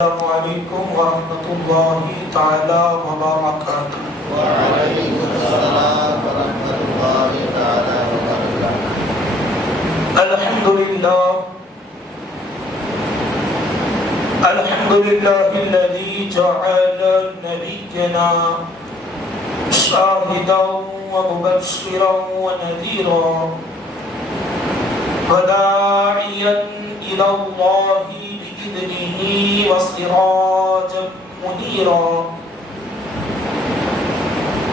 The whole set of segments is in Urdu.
السلام علیکم ورحمۃ اللہ تعالی وبرکاتہ۔ وعلیکم السلام ورحمۃ اللہ تعالی وبرکاتہ۔ الحمد للہ الذی جعل نبینا شاہدا ومبشرا ونذیرا وداعیا الی اللہ بإذنه وسراجا منيرا،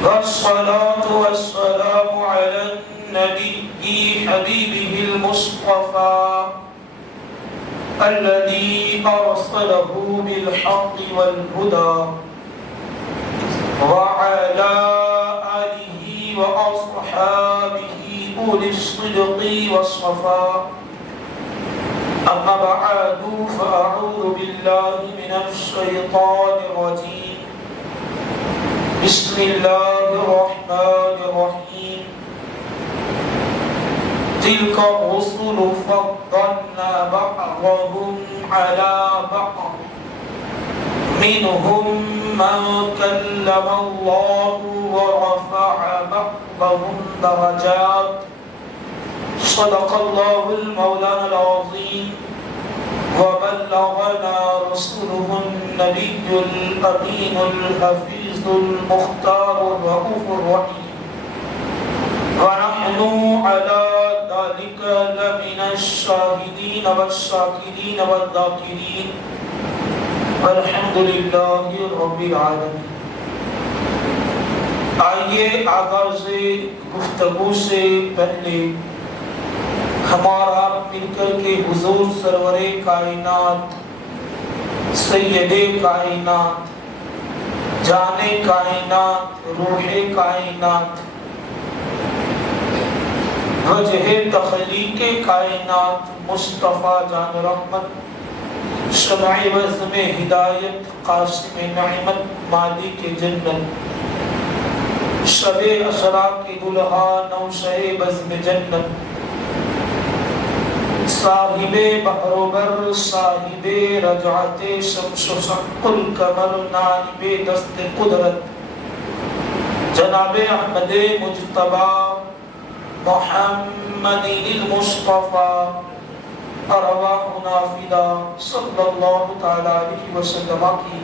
والصلاة والسلام على النبي حبيبه المصطفى الذي أرسله بالحق والهدى، وعلى آله وأصحابه أولي الصدق والصفاء، أما بعد فأعوذ بالله من الشيطان الرجيم، بسم الله الرحمن الرحيم. تلك الرسل فضلنا بعضهم على بعض، منهم من كلم الله ورفع بعضهم درجات، صدق الله المولانا العظيم، وبلغنا رسوله النبي الأمين الحفيظ المختار الرؤوف الرحيم، ونحن على ذلك لمن الشاهدين والشاكرين والذاكرين، والحمد لله رب العالمين۔ آئیے آغاز گفتگو سے پہلے ہمارا مل کر کے حضور سرور کائنات، سید کائنات، جان کائنات، روح کائنات، وجہ تخلیق کائنات، مصطفیٰ جان رحمت، شمع وزم ہدایت، قاسم نعمت، مالک جنت، شب اسرا کے دلہا، نوشہ بزم جنت، صاحب بحر و بر، صاحب رجعت شمس و شق القمر، نائب دست قدرت، جناب احمد مجتبی محمد المصطفیٰ، ارواحنا فدا صلی اللہ تعالی علیہ وسلم کی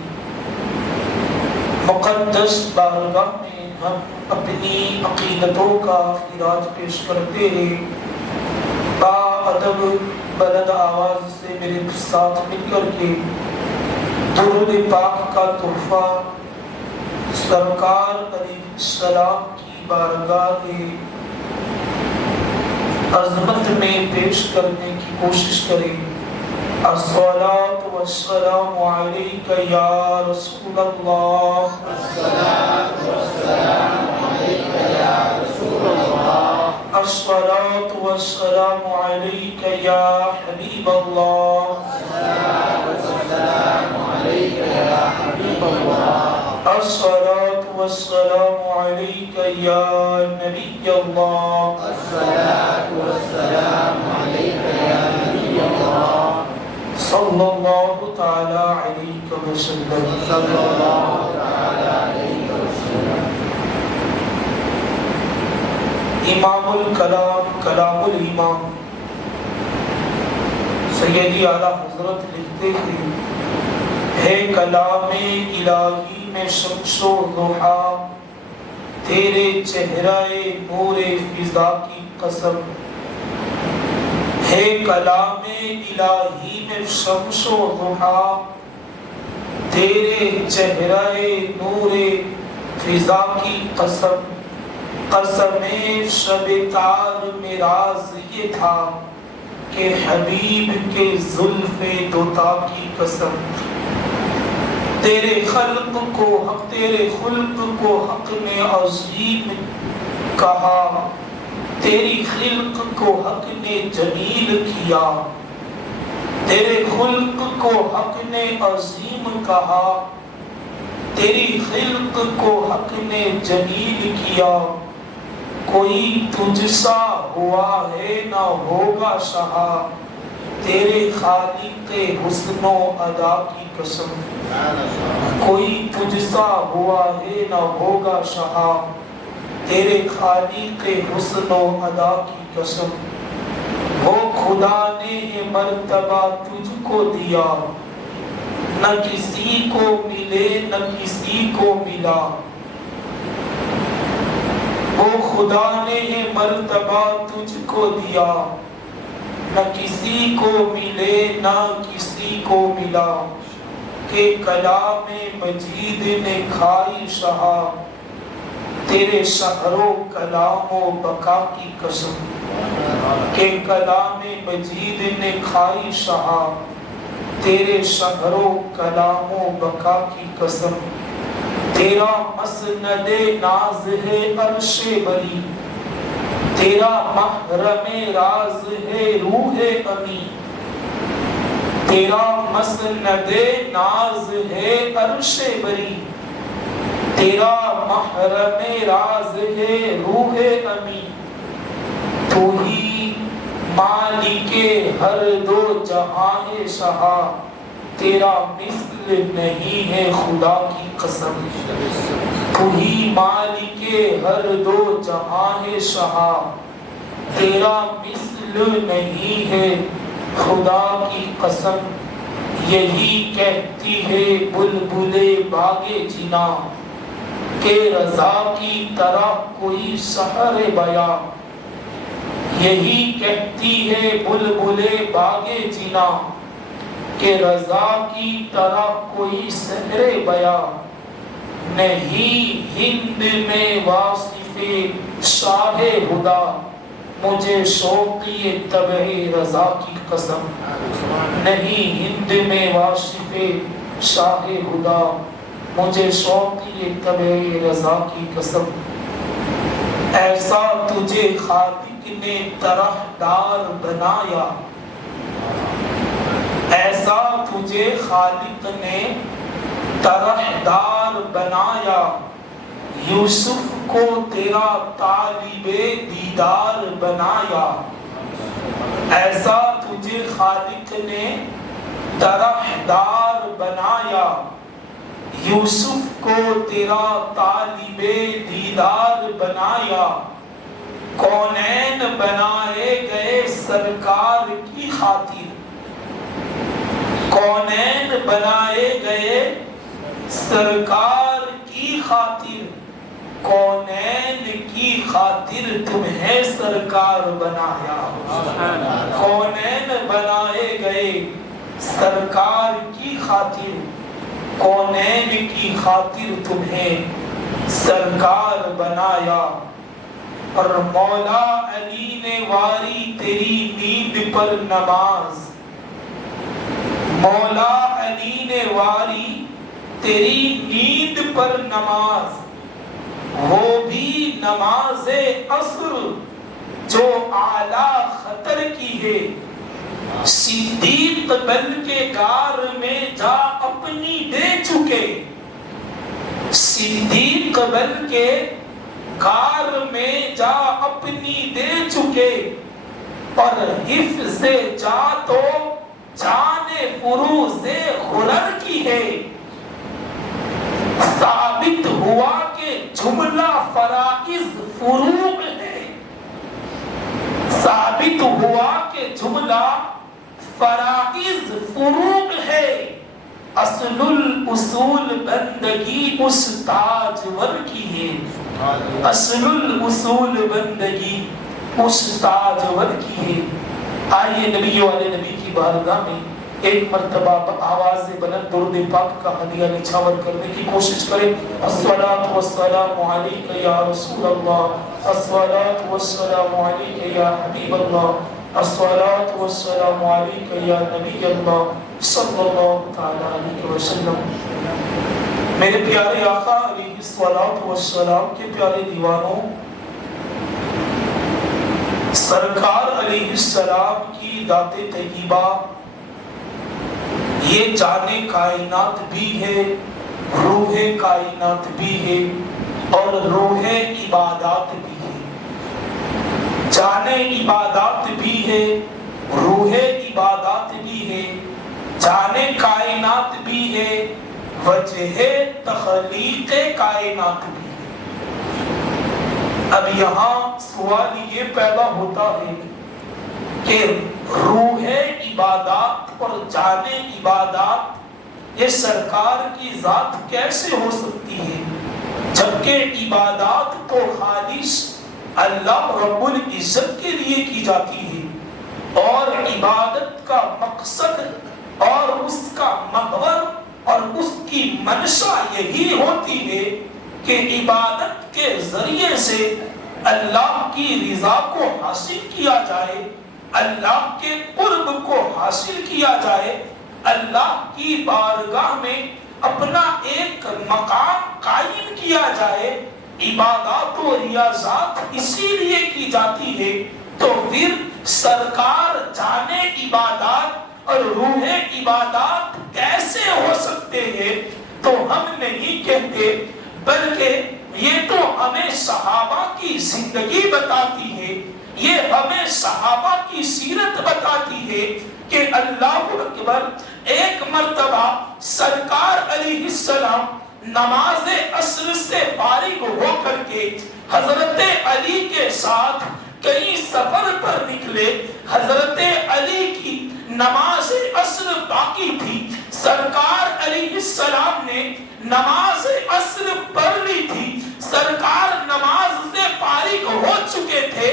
مقدس بارگاہ میں ہم اپنی عقیدتوں کا خراج پیش کرتے ہیں۔ با ادب بلند آواز سے میرے ساتھ مل کر کے درود پاک کا تحفہ سرکار علیہ السلام کی بارگاہ عظمت میں پیش کرنے کی کوشش کریں۔ الصلاة والسلام علیک یا رسول اللہ، الصلاۃ والسلام علیک یا رسول اللہ، الصلاة والسلام علیک یا حبیب اللہ، الصلاۃ والسلام علیک یا حبیب اللہ، الصلاة والسلام علیک یا نبی اللہ، الصلاۃ والسلام علیک یا نبی اللہ، صلی اللہ تعالی علیہ وسلم۔ صلی اللہ تعالی علیہ وسلم۔ امام الکلام، کلام الامام سیدی اعلیٰ حضرت لکھتے ہیں، ہے کلام الہی میں شمس و ضحیٰ، تیرے چہرہ نور فضا کی قسم، ہے کلام الہی میں شمس و ضحیٰ، تیرے چہرہ نور فضا کی قسم، قسم شب تار میں راز یہ تھا کہ حبیب کے زلف دوتا کی قسم، تیرے خلق کو حق نے عظیم کہا، تیری خلق کو حق نے جمیل کیا، تیرے خلق کو حق نے عظیم کہا، تیری خلق کو حق نے جمیل کیا، کوئی تجھ سا ہوا ہے نہ ہوگا شہا، تیرے خالق حسن و ادا کی قسم کوئی تجھ سا ہوا ہے نہ ہوگا شہا تیرے خالق حسن و ادا کی قسم وہ خدا نے یہ مرتبہ تجھ کو دیا نہ کسی کو ملے نہ کسی کو ملا وہ خدا نے یہ مرتبہ تجھ کو دیا نہ کسی کو ملے نہ کسی کو ملا کہ کلام مجید نے کھائی شہا تیرے شہر و کلام و بقا کی قسم کہ کلام مجید نے کھائی شہا تیرے شہر و کلام و بقا کی قسم تیرا مسند ناز ہے عرش بری تیرا محرم راز ہے روح امی تیرا مسند ناز ہے عرش بری تیرا محرم راز ہے روح امی تو ہی مالک ہر دو جہاں شہا تیرا مثل نہیں ہے خدا کی قسم تو ہی مالک ہر دو جہاں شہا تیرا مثل نہیں ہے خدا کی قسم یہی کہتی ہے بلبل باغ جنا کہ رضا کی طرح کوئی سحر بیاں یہی کہتی ہے بلبل باغ جنا کہ رضا کی طرح کوئی سحر بیاں نہیں ہند میں واصف شاہ خدا مجھے شوقی طبع رضا کی قسم نہیں ہند میں واصف شاہ خدا مجھے شوقی طبع رضا کی قسم ایسا تجھے خالق نے طرح دار بنایا ایسا تجھے خالق نے طرح دار بنایا یوسف کو تیرا طالب دیدار بنایا ایسا تجھے خالق نے طرح دار بنایا یوسف کو تیرا طالب دیدار بنایا کونین بنائے گئے سرکار کی خاطر کونین بنائے گئے سرکار کی خاطر کونین کی خاطر تمہیں سرکار بنایا کونین بنائے گئے سرکار کی خاطر کونین کی خاطر تمہیں سرکار بنایا اور مولا علی نے واری تیری نیند پر نماز مولا علی نے واری تیری نیند پر نماز وہ بھی نماز عصر جو اعلیٰ خطر کی ہے صدیق بن کے غار میں جا اپنی دے چکے صدیق بن کے غار میں جا اپنی دے چکے اور حفظ جا تو جان فروز غرر کی ہے ثابت ہوا کہ جملہ فرائض فروغ ہے ثابت ہوا کہ جملہ فرائض فروغ ہے اصل الاصول بندگی اس تاجور کی ہے اصل الاصول بندگی اس تاجور کی ہے آئیے نبی والے نبی کی بارگاہ میں ایک مرتبہ آواز بلند درود پاک کا ہدیہ نچھاور کرنے کی کوشش کریں الصلاۃ والسلام علیک یا رسول اللہ الصلاۃ والسلام علیک یا حبیب اللہ الصلاۃ والسلام علیک یا نبی اللہ صلی اللہ تعالی علیہ وسلم میرے پیارے آقا علیہ الصلاۃ والسلام کے پیارے دیوانوں سرکار علیہ السلام کی ذات طیبہ یہ جانے کائنات بھی ہے روح کائنات بھی ہے اور روح عبادات بھی ہے جانے عبادات بھی ہے روح عبادات بھی ہے، جانے کائنات بھی ہے، وجہ تخلیق کائنات بھی ہے۔ اب یہاں سوال یہ پیدا ہوتا ہے کہ روح عبادات اور جان عبادات یہ سرکار کی ذات کیسے ہو سکتی ہے، جبکہ عبادات تو خالص اللہ رب العزت کے لیے کی جاتی ہے، اور عبادت کا مقصد اور اس کا محور اور اس کی منشا یہی ہوتی ہے کہ عبادت کے ذریعے سے اللہ کی رضا کو حاصل کیا جائے، اللہ کے قرب کو حاصل کیا جائے، اللہ کی بارگاہ میں اپنا ایک مقام قائم کیا جائے۔ عبادات و ریاضات اسی لیے کی جاتی ہے، تو پھر سرکار جانے عبادات اور روح عبادات کیسے ہو سکتے ہیں؟ تو ہم نہیں کہتے، بلکہ یہ تو ہمیں صحابہ کی زندگی بتاتی ہے، یہ ہمیں صحابہ کی سیرت بتاتی ہے کہ اللہ اکبر، ایک مرتبہ سرکار علیہ السلام نماز عصر سے فارغ ہو کر کے حضرت علی کے ساتھ کئی سفر پر نکلے۔ حضرت علی کی نماز عصر باقی تھی، سرکار علیہ السلام نے نماز عصر پڑھ لی تھی، سرکار نماز سے فارغ ہو چکے تھے،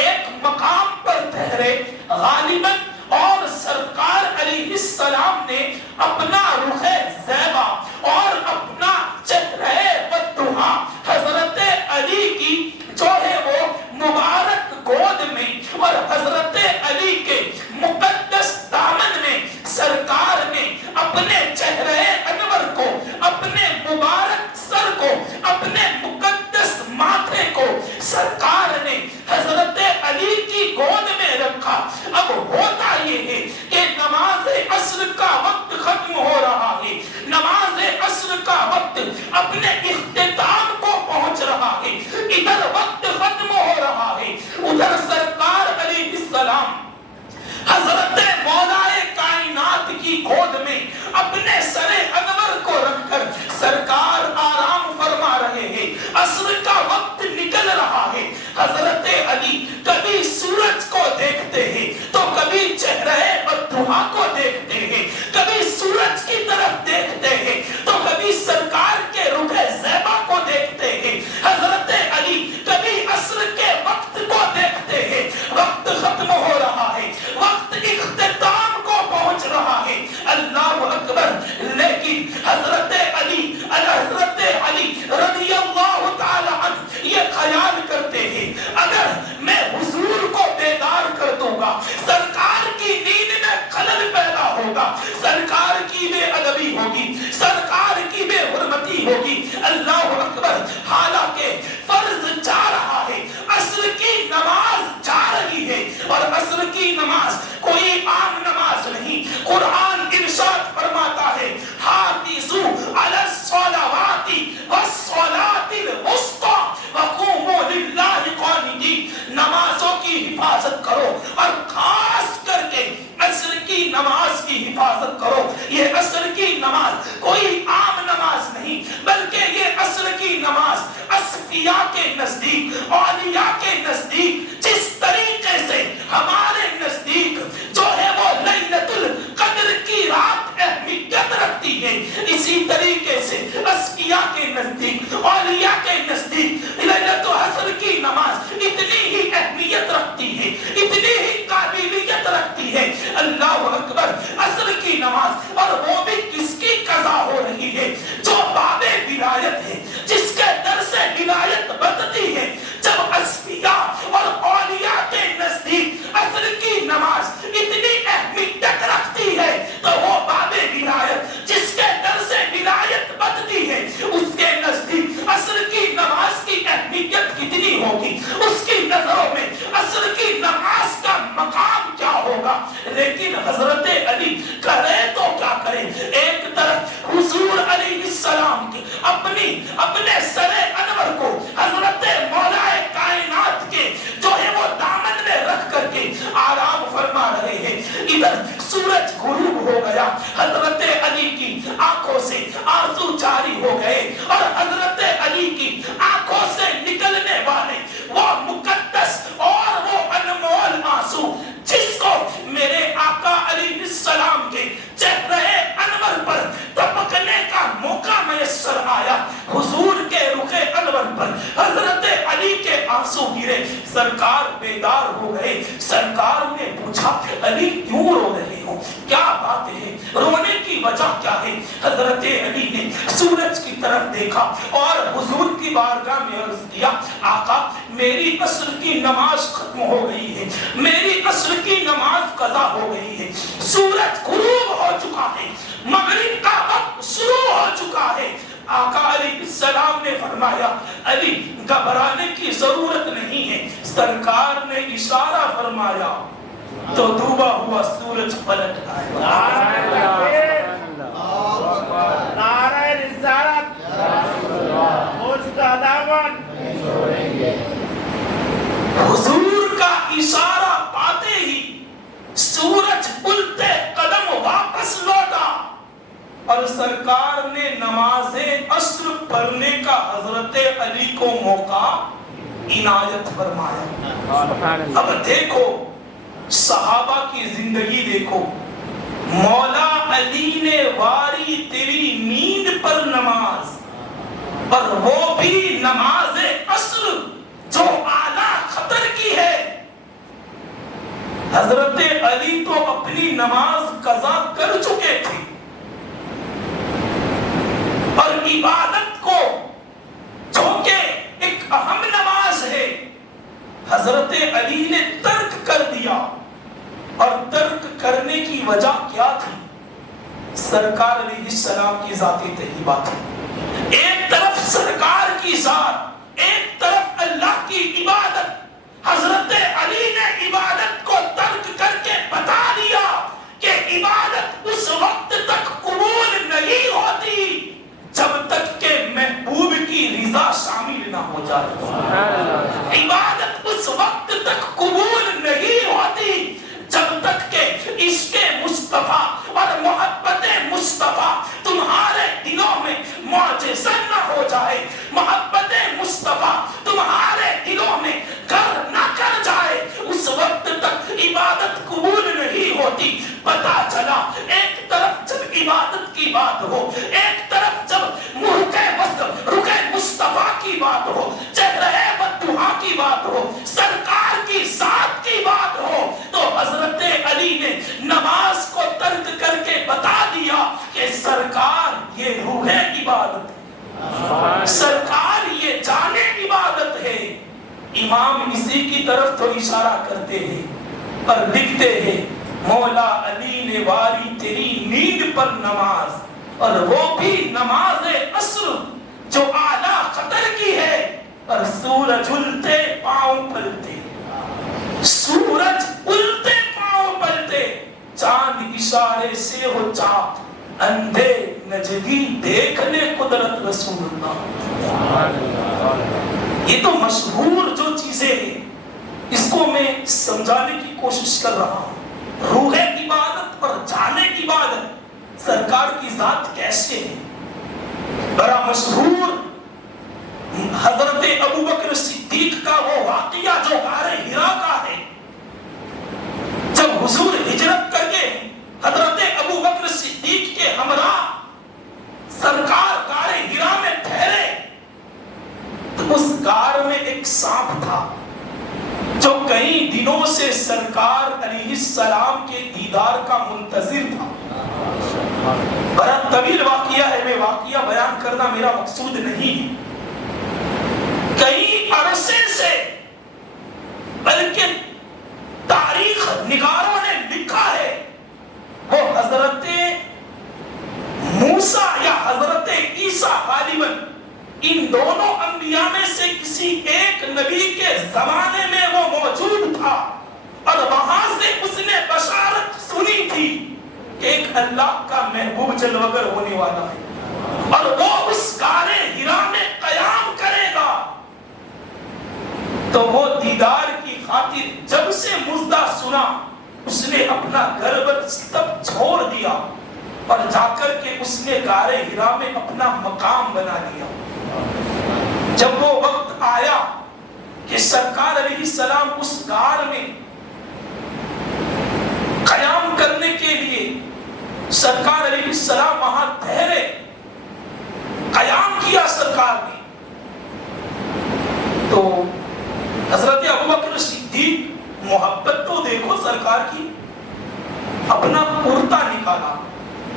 ایک مقام پر ٹھہرے غالباً، اور سرکار علیہ السلام نے اپنا رخ زیبا اور اپنا چہرہ بددعا حضرت علی کی جو ہے وہ مبارک گود میں اور حضرت علی کے مقدس دامن میں سرکار نے اپنے چہرہ انور کو، اپنے مبارک سر کو، اپنے مقدس ماتھے کو سرکار نے حضرت علی کی گود میں رکھا۔ اب ہوتا یہ ہے کہ نماز عصر کا وقت ختم ہو رہا ہے، نماز عصر کا وقت اپنے اختتام کو پہنچ رہا ہے، ادھر وقت ختم ہو رہا ہے، ادھر سرکار علیہ السلام حضرت مولا کائنات کی گود میں اپنے سر انور کو رکھ کر سرکار آرام فرما رہے ہیں، عصر کا وقت نکل رہا ہے۔ حضرت علی کبھی سورج کو دیکھتے ہیں تو کبھی چہرہ بددعا کو دیکھتے ہیں، کبھی سورج کی طرف دیکھتے ہیں تو کبھی سرکار کے رخ زیبا کو دیکھتے ہیں۔ حضرت علی کبھی عصر کے وقت کو دیکھتے ہیں، وقت ختم ہو رہا ہے، وقت اختتام کو پہنچ رہا ہے، اللہ اکبر، لیکن حضرت علی رضی اللہ تعالی عنہ یہ خیال کرتے ہیں اگر میں حضور کو بیدار کر دوں گا سرکار کی نیند میں خلل پیدا ہوگا، سرکار کی بے ادبی ہوگی، سرکار کی بے حرمتی ہوگی، اللہ اکبر، حالانکہ فرض جا رہا ہے، عصر کی نماز جا رہی ہے، اور عصر کی نماز کوئی عام نماز نہیں۔ قرآن ارشاد فرماتا ہے حافظوا علی الصلوات والصلاۃ الوسطی وقوموا للہ قانتین، نمازوں کی حفاظت کرو اور خاص کر کے عصر کی نماز کی حفاظت کرو۔ یہ عصر کی نماز کوئی عام نماز نہیں، بلکہ یہ عصر کی نماز اصفیاء کے نزدیک، اولیاء کے نزدیک جس طریقے سے ہمارے نزدیک جو ہے وہ لیلۃ القدر کی رات اہمیت رکھتی ہے، اسی طریقے سے اصفیاء کے نزدیک، اولیاء کے نزدیک لیلۃ العصر کی نماز اتنی ہی اہمیت رکھتی ہے، اتنی ہی قابلیت رکھتی ہے، اللہ اکبر، عصر کی نماز، اور وہ بھی کس کی قضا ہو رہی ہے؟ جو باب ولایت ہے، جس کے در سے ولایت بڑھتی ہے۔ جب اصفیاء اور اولیاء کے نزدیک عصر کی نماز اتنی اہمیت رکھتی ہے تو وہ باب ولایت جس کے در سے ولایت بڑھتی ہے، اس کے نزدیک عصر کی نماز کی اہمیت کتنی ہوگی، اس کی نظروں میں عصر کی نماز کا مقام کیا ہوگا۔ لیکن حضرت علی کرے تو کیا کرے، ایک طرف حضور علیہ السلام کی اپنے سر انور کو حضرت مولا کائنات کے جو ہے وہ دامن میں رکھ کر کے آرام فرما رہے ہیں، ادھر سورج غروب ہو گیا، حضرت علی کی آنکھوں سے آنسو جاری ہو گئے، اور حضرت علی کی آنکھوں سے نکلنے والے وہ مقدس اور وہ انمول آنسو جس کو میرے آقا علیہ السلام کے چہرے انور پر تپکنے کا موقع میسر آیا، حضور کے رخ انور پر حضرت علی کے آنسو گرے، سرکار بیدار ہو گئے۔ سرکار نے پوچھا علی کیوں رو رہے ہو، کیا بات ہے، رونے کی وجہ کیا ہے؟ حضرت علی نے سورج کی طرف دیکھا اور حضور کی بارگاہ میں عرض کیا آقا میری عصر کی نماز ختم ہو گئی ہے، میری عصر کی نماز قضا ہو گئی ہے، سورج غروب ہو چکا ہے، مغرب کا وقت شروع ہو چکا ہے۔ آقا علیہ السلام نے فرمایا علی گھبرانے کی ضرورت نہیں ہے، سرکار نے اشارہ فرمایا تو ڈوبا ہوا سورج پلٹ آیا۔ نعرہ رسالت مجتہدامن حضور کا اشارہ پاتے ہی سورج الٹے قدم واپس لوٹا، اور سرکار نے نماز عصر پڑھنے کا حضرت علی کو موقع عنایت فرمایا۔ اب دیکھو صحابہ کی زندگی دیکھو، مولا علی نے واری تیری نیند پر نماز، اور وہ بھی نماز عصر جو اعلیٰ خطر کی ہے۔ حضرت علی تو اپنی نماز قضا کر چکے تھے، اور عبادت کو جو کہ ایک اہم نماز ہے حضرت علی نے ترک کر دیا، اور ترک کرنے کی وجہ کیا تھی؟ سرکار علیہ السلام کی ذات طیبہ تھی، ایک طرف سرکار کی ذات، ایک طرف اللہ کی عبادت۔ حضرت علی نے عبادت کو ترک کر کے بتا دیا کہ عبادت اس وقت تک قبول نہیں ہوتی جب تک کہ محبوب کی رضا شامل نہ ہو جائے، عبادت اس وقت تک قبول نہیں ہوتی جب تک کہ عشق مصطفیٰ اور محبت مصطفیٰ تمہارے دلوں میں معجزہ نہ ہو جائے، محبت مصطفیٰ تمہارے دلوں میں گھر نہ کر جائے، اس وقت تک عبادت قبول نہیں ہوتی۔ پتا چلا ایک طرف جب عبادت کی بات ہو، ایک طرف جب رخ مصطفیٰ کی بات ہو، چہرہ بدوحا کی بات ہو، سرکار کی ذات کی بات ہو، تو حضرت علی نے نماز کو ترک کر کے بتا دیا کہ سرکار یہ روح عبادت ہے، سرکار یہ جان عبادت ہے۔ امام اسی کی طرف تو اشارہ کرتے ہیں اور لکھتے ہیں مولا علی نے واری تیری نیند پر نماز، اور وہ بھی نماز عصر جو اعلیٰ خطر کی ہے، اور سورج الٹے پاؤں پلٹے، سورج الٹے پاؤں پلٹے، چاند اشارے سے ہو چاک، اندھے نجدی دیکھنے قدرت رسول اللہ۔ یہ تو مشہور جو چیزیں ہیں اس کو میں سمجھانے کی کوشش کر رہا ہوں۔ روح عبادت اور جان عبادت سرکار کی ذات کیسے ہے؟ بڑا مشہور حضرت ابوبکر صدیق کا وہ واقعہ جو غار حرا کا ہے، جب حضور ہجرت کر کے حضرت ابوبکر صدیق کے ہمراہ سرکار غار حرا میں ٹھہرے، تو اس غار میں ایک سانپ تھا جو کئی دنوں سے سرکار علیہ السلام کے دیدار کا منتظر تھا۔ بڑا طویل واقعہ ہے، میں واقعہ بیان کرنا میرا مقصود نہیں ہے۔ کئی عرصے سے، بلکہ تاریخ نگاروں نے لکھا ہے، وہ حضرت موسیٰ یا حضرت عیسیٰ غالباً ان دونوں انبیاء میں سے کسی ایک نبی کے زمانے میں وہ موجود تھا، اور وہاں سے اس نے بشارت سنی تھی کہ ایک اللہ کا محبوب جلوگر ہونے والا ہے، اور وہ اس غار حرا میں قیام کرے گا۔ تو وہ دیدار کی خاطر جب سے مژدہ سنا اس نے اپنا گھر بر سب چھوڑ دیا اور جا کر کے اس نے غار حرا میں اپنا مقام بنا لیا۔ جب وہ وقت آیا کہ سرکار علیہ السلام اس غار میں قیام کرنے کے لیے سرکار علیہ السلام وہاں ٹھہرے، قیام کیا سرکار نے، تو حضرت ابوبکر صدیق، محبت تو دیکھو سرکار کی، اپنا کرتا نکالا،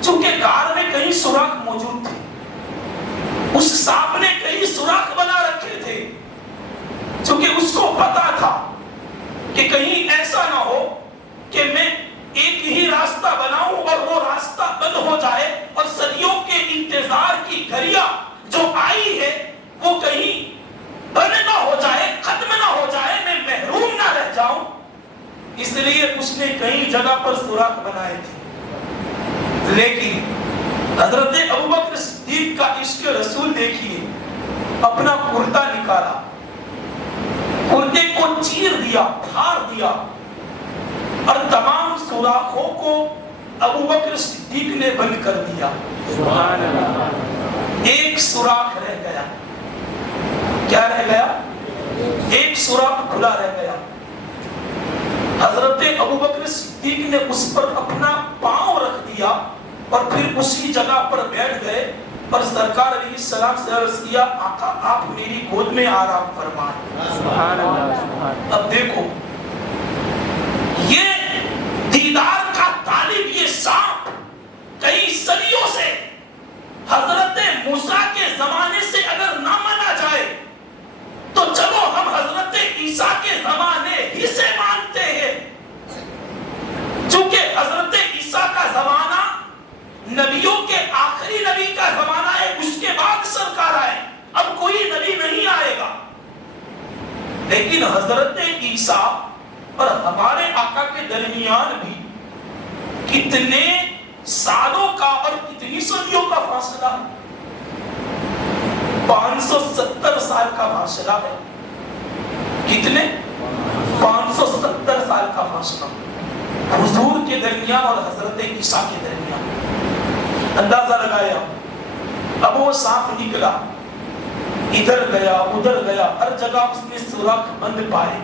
چونکہ غار میں کئی سوراخ موجود تھے، اس سانپ نے کئی سوراخ بنا رکھے تھے، چونکہ اس کو پتا تھا کہ کہیں ایسا نہ ہو کہ میں ایک ہی راستہ بناؤں اور وہ راستہ بند ہو جائے اور صدیوں کے انتظار کی گھڑیاں جو آئی ہے وہ کہیں بند نہ ہو جائے، ختم نہ ہو جائے، میں محروم نہ رہ جاؤں، اس لیے اس نے کئی جگہ پر سوراخ بنائے تھے۔ لیکن حضرت ابوبکر صدیق کا عشق رسول دیکھیے، اپنا کرتا نکالا، کرتے کو چیر دیا، پھاڑ دیا، اور تمام سوراخوں کو ابوبکر صدیق نے بند کر دیا۔ سبحان اللہ۔ ایک سوراخ رہ گیا، کیا رہ گیا؟ ایک سوراخ کھلا رہ گیا۔ حضرت ابوبکر صدیق نے اس پر اپنا پاؤں رکھ دیا اور پھر اسی جگہ پر بیٹھ گئے اور سرکار علیہ السلام سے عرض کیا، آقا آپ میری گود میں آرام فرمائیں۔ سبحان اللہ۔ اب دیکھو، یہ دیدار کا طالب، یہ سانپ کئی صدیوں سے حضرت موسیٰ کے زمانے سے اگر نہ مانا جائے تو چلو ہم حضرت عیسیٰ کے زمانے ہی سے مانتے ہیں، چونکہ حضرت عیسیٰ کا زمانہ نبیوں کے آخری نبی کا زمانہ ہے، اس کے بعد سرکار آئے، اب کوئی نبی نہیں آئے گا۔ لیکن حضرت عیسیٰ اور ہمارے آقا کے درمیان بھی کتنے سالوں کا اور کتنی صدیوں کا فاصلہ ہے؟ 570 سال کا فاصلہ ہے۔ کتنے؟ 570 سال کا فاصلہ حضور کے درمیان اور حضرت عیسیٰ کے درمیان۔ اندازہ لگایا، اب وہ سانپ نکلا، ادھر گیا ادھر گیا، ہر جگہ اس نے سوراخ بند پائے،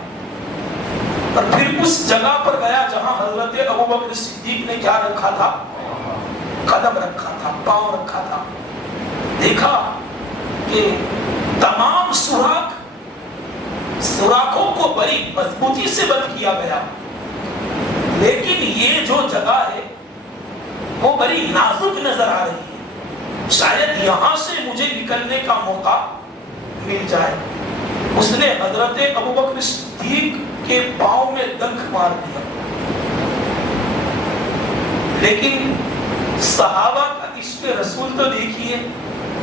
اور پھر اس جگہ پر گیا جہاں حضرت ابوبکر صدیق نے کیا رکھا تھا؟ قدم رکھا تھا، پاؤں رکھا تھا۔ دیکھا کہ تمام سوراخوں کو بڑی مضبوطی سے بند کیا گیا، لیکن یہ جو جگہ ہے وہ بڑی نازک نظر آ رہی ہے، شاید یہاں سے مجھے نکلنے کا موقع مل جائے۔ اس نے حضرت ابوبکر صدیق کے پاؤں میں دنک مار دیا، لیکن صحابہ کا عشق رسول تو دیکھیے،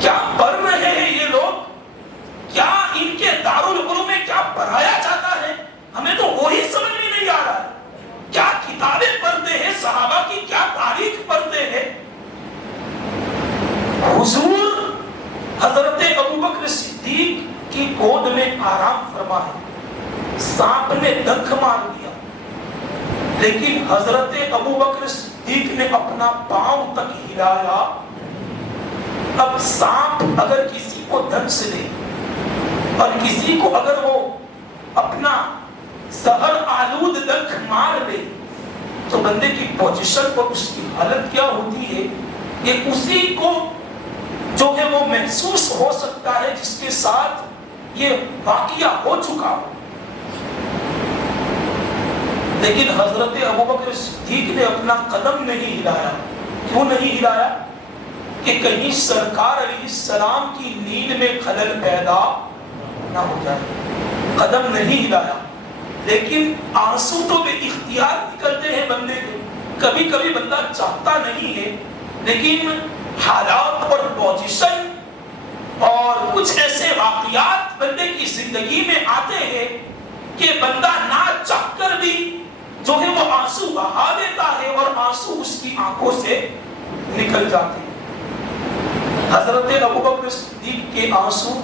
کیا پڑھ رہے ہیں یہ لوگ، کیا ان کے دارالعلوم میں کیا پڑھایا جاتا ہے، ہمیں تو وہی سمجھ میں نہیں آ رہا ہے۔ کیا کتابیں پڑھتے ہیں، صحابہ کی کیا تاریخ پڑھتے ہیں۔ حضور حضرت ابوبکر صدیق کی گود میں آرام فرما ہے، سانپ نے دنک مار دیا، لیکن حضرت ابوبکر صدیق نے اپنا پاؤں تک ہلایا۔ اب سانپ اگر کسی کو دنس لے اور کسی کو اگر وہ اپنا زہر آلود دنک مار لے تو بندے کی پوزیشن اور اس کی حالت کیا ہوتی ہے، یہ اسی کو جو ہے وہ محسوس ہو سکتا ہے جس کے ساتھ یہ واقعہ ہو چکا ہو۔ لیکن حضرت ابوبکر صدیق نے اپنا قدم نہیں ہلایا۔ کیوں نہیں ہلایا؟ کہ کہیں سرکار علیہ السلام کی نیند میں خلل پیدا نہ ہو جائے، قدم نہیں ہلایا۔ لیکن آنسو تو بے اختیار نکلتے ہیں بندے کے، کبھی کبھی بندہ چاہتا نہیں ہے، لیکن حالات اور پوزیشن اور کچھ ایسے واقعات بندے کی زندگی میں آتے ہیں کہ بندہ نہ چاہ کر بھی جو ہے وہ آنسو بہا دیتا ہے اور آنسو اس کی آنکھوں سے نکل جاتے ہیں۔ حضرت ابوبکر صدیق کے آنسو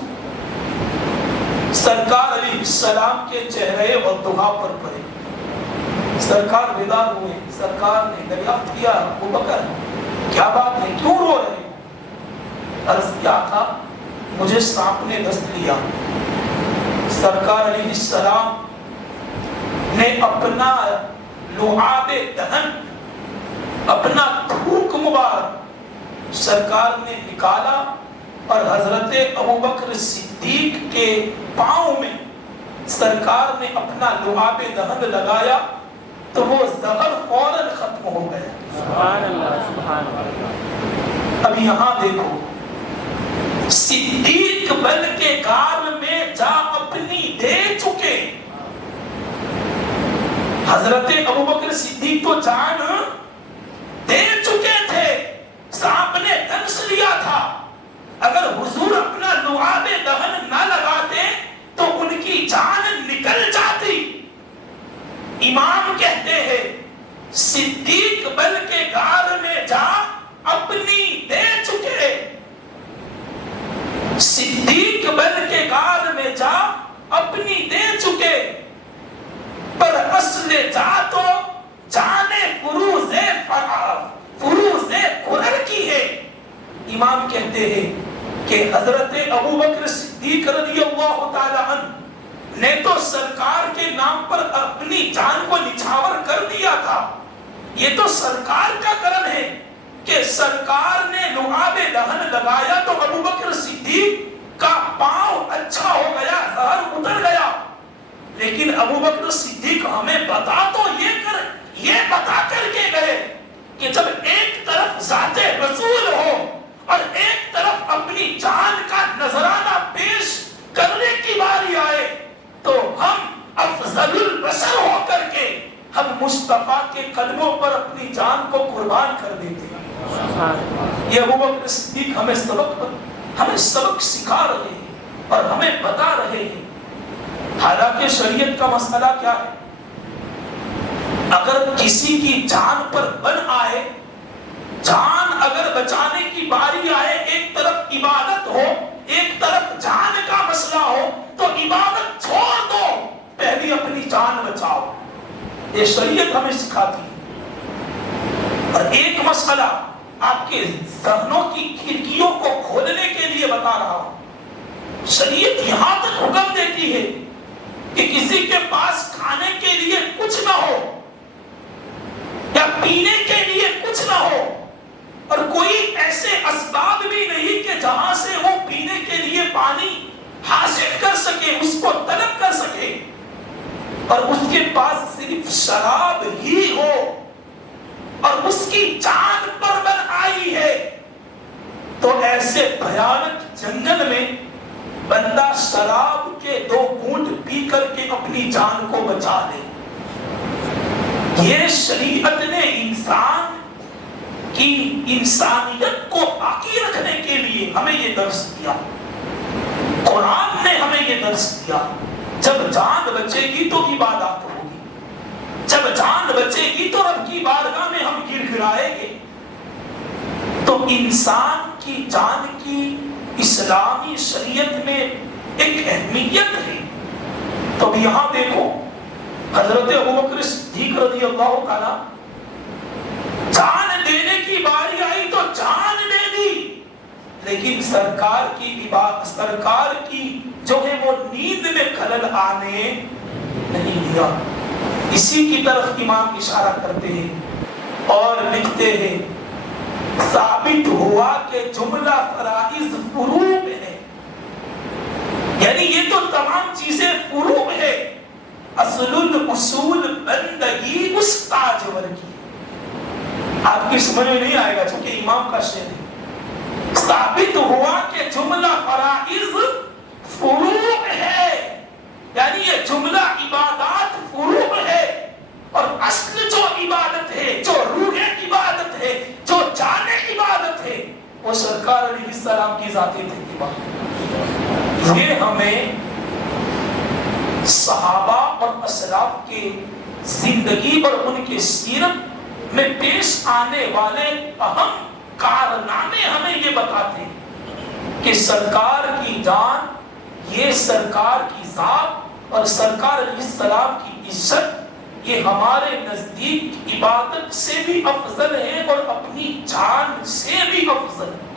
سرکار علیہ السلام کے چہرے والضحیٰ پر پڑے۔ سرکار بیدار ہوئے، سرکار نے دریافت کیا ابو بکر کیا بات ہے، کیوں رو رہے ہیں؟ عرض کیا تھا مجھے سانپ نے دست لیا۔ سرکار علیہ السلام نے اپنا لعاب دہن، اپنا تھوک مبارک سرکار نے نکالا اور حضرت ابوبکر صدیق کے پاؤں میں سرکار نے اپنا لعاب دہن لگایا تو وہ زہر فوراً ختم ہو گیا۔ سبحان اللہ سبحان اللہ۔ اب یہاں دیکھو، صدیق بن کے غار میں جا اپنی دے چکے، حضرت ابوبکر صدیق تو جان دے چکے تھے، سانپ نے دنس لیا تھا۔ اگر حضور اپنا لعاب دہن نہ لگاتے تو ان کی جان نکل جاتی۔ امام کہتے ہیں صدیق بن کے غار میں جا اپنی دے چکے، صدیق بن کے غار میں جا اپنی دے چکے، پر اصل جا تو جانے فروز قرر کی ہے۔ امام کہتے ہیں کہ حضرت ابوبکر صدیق رضی اللہ تعالی عنہ نے تو سرکار کے نام پر اپنی جان کو نچھاور کر دیا تھا۔ یہ تو سرکار کا کرم ہے کہ سرکار نے لعاب دہن لگایا تو ابوبکر صدیق کا پاؤں اچھا ہو گیا، زہر اتر گیا۔ لیکن ابوبکر صدیق ہمیں بتا تو یہ بتا کر کے گئے کہ جب ایک طرف ذات رسول ہو اور ایک طرف اپنی جان کا نذرانہ پیش کرنے کی باری آئے تو ہم افضل البشر ہو کر کے ہم مصطفیٰ کے قدموں پر اپنی جان کو قربان کر دیتے ہیں۔ یہ ابوبکر صدیق ہمیں سبق سکھا رہے ہیں اور ہمیں بتا رہے ہیں۔ حالانکہ شریعت کا مسئلہ کیا ہے؟ اگر کسی کی جان پر بن آئے، جان اگر بچانے کی باری آئے، ایک طرف عبادت ہو ایک طرف جان کا مسئلہ ہو تو عبادت چھوڑ دو، پہلے اپنی جان بچاؤ۔ یہ شریعت ہمیں سکھاتی ہے۔ اور ایک مسئلہ آپ کے ذہنوں کی کھڑکیوں کو کھولنے کے لیے بتا رہا ہوں۔ شریعت یہاں تک حکم دیتی ہے کہ کسی کے پاس کھانے کے لیے کچھ نہ ہو یا پینے کے لیے کچھ نہ ہو اور کوئی ایسے اسباب بھی نہیں کہ جہاں سے وہ پینے کے لیے پانی حاصل کر سکے، اس کو طلب کر سکے، اور اس کے پاس صرف شراب ہی ہو اور اس کی جان پر بن آئی ہے، تو ایسے بھیانک جنگل میں بندہ شراب کے 2 گھونٹ پی کر کے اپنی جان کو بچا لے۔ یہ شریعت نے انسان کی انسانیت کو باقی رکھنے کے لیے ہمیں یہ درس دیا۔ قرآن نے ہمیں یہ درس دیا، جب جان بچے گی تو عبادات ہوگی، جب جان بچے گی تو رب کی بارگاہ میں ہم گر گرائیں گے۔ تو انسان کی جان کی اسلامی شریعت میں ایک اہمیت ہے۔ تو یہاں دیکھو حضرت ابوبکر صدیق رضی اللہ تعالی جان دینے کی باری آئی تو جان دے دی، لیکن سرکار کی جو ہے وہ نیند میں خلل آنے نہیں دیا۔ اسی کی طرف امام اشارہ کرتے ہیں اور لکھتے ہیں ثابت ہوا کہ جملہ فرائض فروع ہے، یعنی یہ تو تمام چیزیں فروع ہے، اصل الاصول بندگی اس تاجور کی۔ آپ کی سمجھ میں نہیں آئے گا چونکہ امام کا شعر ہے۔ ثابت ہوا کہ جملہ فرائض فروع ہے، یعنی یہ جملہ عبادات فروع ہے، اور اصل جو عبادت ہے، جو روح عبادت ہے، جو جان عبادت ہے، وہ سرکار علیہ السلام کی ذاتی عبادت۔ یہ ہمیں صحابہ اور اسلاف کے زندگی اور ان کے سیرت میں پیش آنے والے اہم کارنامے ہمیں یہ بتاتے ہیں کہ سرکار کی جان، یہ سرکار کی ذات اور سرکار علیہ السلام کی عزت، یہ ہمارے نزدیک عبادت سے بھی افضل ہے اور اپنی جان سے بھی افضل ہے۔